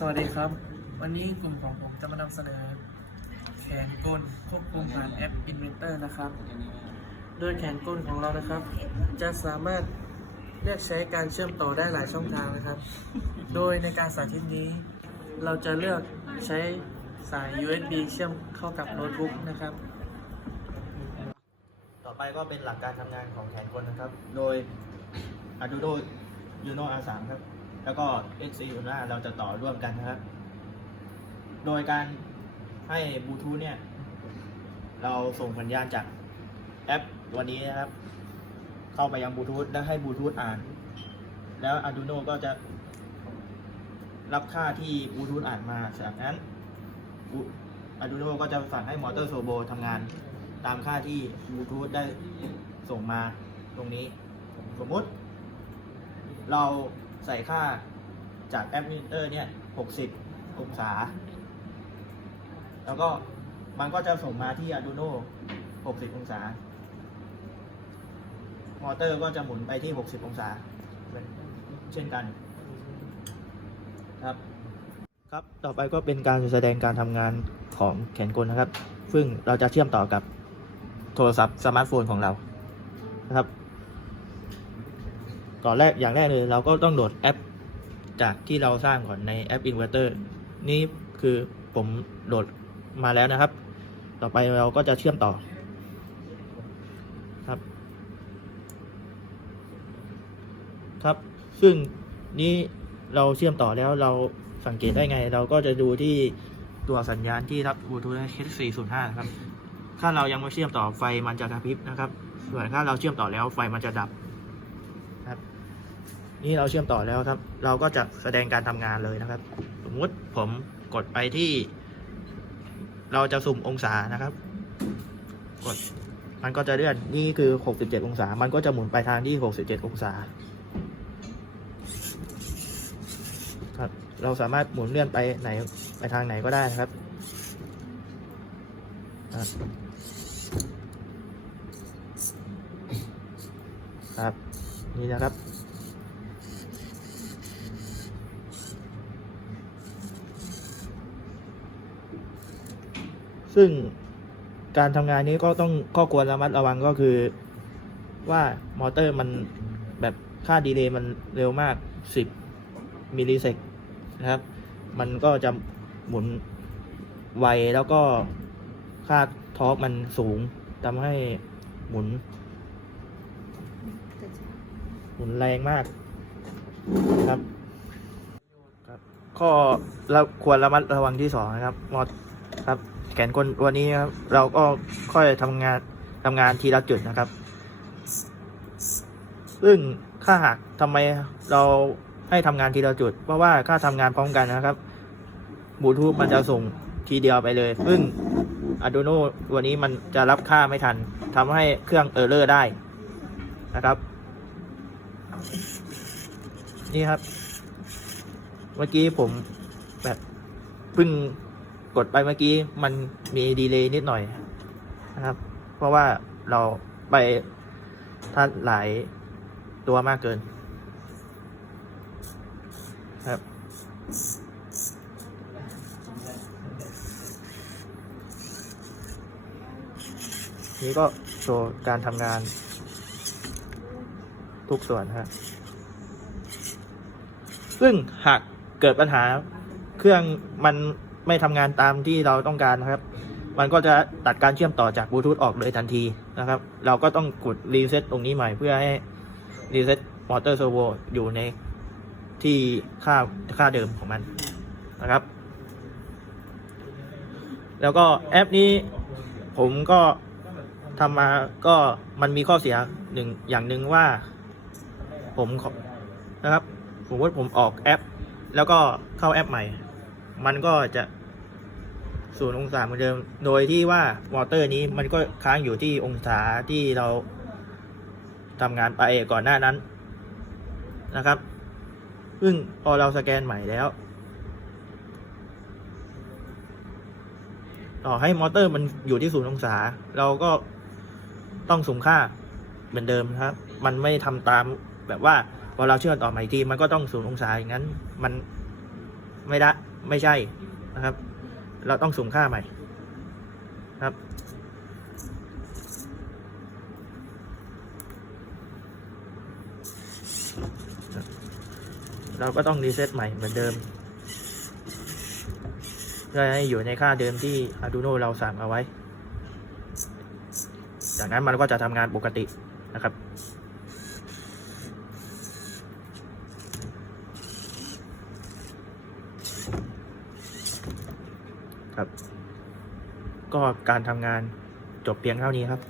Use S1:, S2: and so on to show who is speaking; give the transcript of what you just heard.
S1: สวัสดีครับ วันนี้กลุ่มของผมจะมานำเสนอ แขนกลควบคุมผ่านแอป Inventor นะครับ โดยแขนกลของเรานะครับ จะสามารถเลือกใช้การเชื่อมต่อได้หลายช่องทางนะครับ โดยในการสาธิตนี้ เราจะเลือกใช้สาย USB เชื่อมเข้ากับโน้ตบุ๊กนะครับ
S2: ต่อไปก็เป็นหลักการทำงานของแขนกลนะครับ โดย Arduino Uno R3 ครับ แล้วก็ XC Uno เราจะต่อร่วมกันนะครับ โดยการให้บลูทูธเนี่ย เราส่งสัญญาณจากแอปตัวนี้นะครับ เข้าไปยังบลูทูธและให้บลูทูธอ่าน แล้ว Arduino ก็จะ รับค่าที่บลูทูธอ่านมา จากนั้น Arduino ก็จะสั่งให้มอเตอร์โซโบทำงานตามค่าที่บลูทูธได้ส่งมาตรงนี้ สมมติ เรา ใส่ค่าจากแอปมิเตอร์เนี่ย60 องศา แล้วก็มันก็จะส่งมาที่ Arduino 60 องศา มอเตอร์ก็จะหมุนไปที่ 60 องศาเหมือนเช่นกัน ครับ ครับ ต่อไปก็เป็นการแสดงการทำงานของแขนกลนะครับ ซึ่งเราจะเชื่อมต่อกับโทรศัพท์สมาร์ทโฟนของเรานะครับ ก่อนแรกอย่างแรกเลยเราก็ต้องโหลดแอป จากที่เราสร้างก่อนในแอป Inverter นี่คือผมโหลดมาแล้วนะครับ ต่อไปเราก็จะเชื่อมต่อครับ ครับ ซึ่งนี้เราเชื่อมต่อแล้วเราสังเกตได้ไง เราก็จะดูที่ตัวสัญญาณที่รับบลูทูธ H405 ครับ ถ้าเรายังไม่เชื่อมต่อไฟมันจะกระพริบนะครับ ส่วนถ้าเราเชื่อมต่อแล้วไฟมันจะดับ นี่เราเชื่อมต่อแล้วครับ เราก็จะแสดงการทำงานเลยนะครับ สมมุติผมกดไปที่ เราจะสุ่มองศานะครับ กด มันก็จะเลื่อนนี่คือ 67 องศา มันก็จะหมุนไปทางที่ 67 องศาครับ เราสามารถหมุนเลื่อนไปไหนไปทางไหนก็ได้นะครับครับ นี่นะครับ ซึ่งการทำงานนี้ก็ต้องข้อควรระมัดระวังก็คือว่ามอเตอร์มันแบบค่าดีเลย์มันเร็วมาก 10มิลลิเซกนะครับ มันก็จะหมุนไวแล้วก็ค่าทอร์กมันสูงทำให้หมุน หมุนแรงมากครับครับ ข้อเราควรระมัดระวังที่สองนะครับมอครับ แขนกลตัวนี้ครับเราก็ค่อยทำงานทำงานทีละจุดนะครับ ซึ่งถ้าหากทำไมเราให้ทำงานทีละจุด เพราะว่าถ้าทำงานพร้อมกันนะครับบูทูธมันจะส่งทีเดียวไปเลย ซึ่ง Arduino ตัวนี้มันจะรับค่าไม่ทันทำให้เครื่องเออร์เลอร์ได้นะครับ นี่ครับ เมื่อกี้ผมแบบเพิ่ง กดไปเมื่อกี้มันมีดีเลย์นิดหน่อยนะครับ เพราะว่าเราไปถ้าหลายตัวมากเกินครับ นี่ก็โชว์การทำงานทุกส่วนครับซึ่งหากเกิดปัญหาเครื่องมัน ไม่ทำงานตามที่เราต้องการนะครับ มันก็จะตัดการเชื่อมต่อจากบลูทูธออกเลยทันทีนะครับ เราก็ต้องกดรีเซ็ตตรงนี้ใหม่เพื่อให้รีเซ็ตมอเตอร์เซอร์โวอยู่ในที่ค่าค่าเดิมของมันนะครับ แล้วก็แอปนี้ผมก็ทำมาก็มันมีข้อเสียหนึ่งอย่างหนึ่งว่าผมนะครับผมว่าผมออกแอป แล้วก็เข้าแอปใหม่ มันก็จะ ศูนย์องศาเหมือนเดิม โดยที่ว่ามอเตอร์นี้มันก็ค้างอยู่ที่องศาที่เราทำงานไปก่อนหน้านั้นนะครับซึ่งพอเราสแกนใหม่แล้ว ต่อให้มอเตอร์มันอยู่ที่ศูนย์องศา เราก็ต้องสุ่มค่าเหมือนเดิมนะครับ มันไม่ทำตามแบบว่าพอเราเชื่อมต่อใหม่ทีมันก็ต้องศูนย์องศาอย่างนั้น มันไม่ได้ไม่ใช่นะครับ เราต้องสุ่มค่าใหม่ครับ เราก็ต้องรีเซ็ตใหม่เหมือนเดิมเพื่อให้อยู่ในค่าเดิมที่ Arduino เราสั่งเอาไว้ จากนั้นมันก็จะทำงานปกตินะครับ ครับ ก็การทำงานจบเพียงเท่านี้ครับ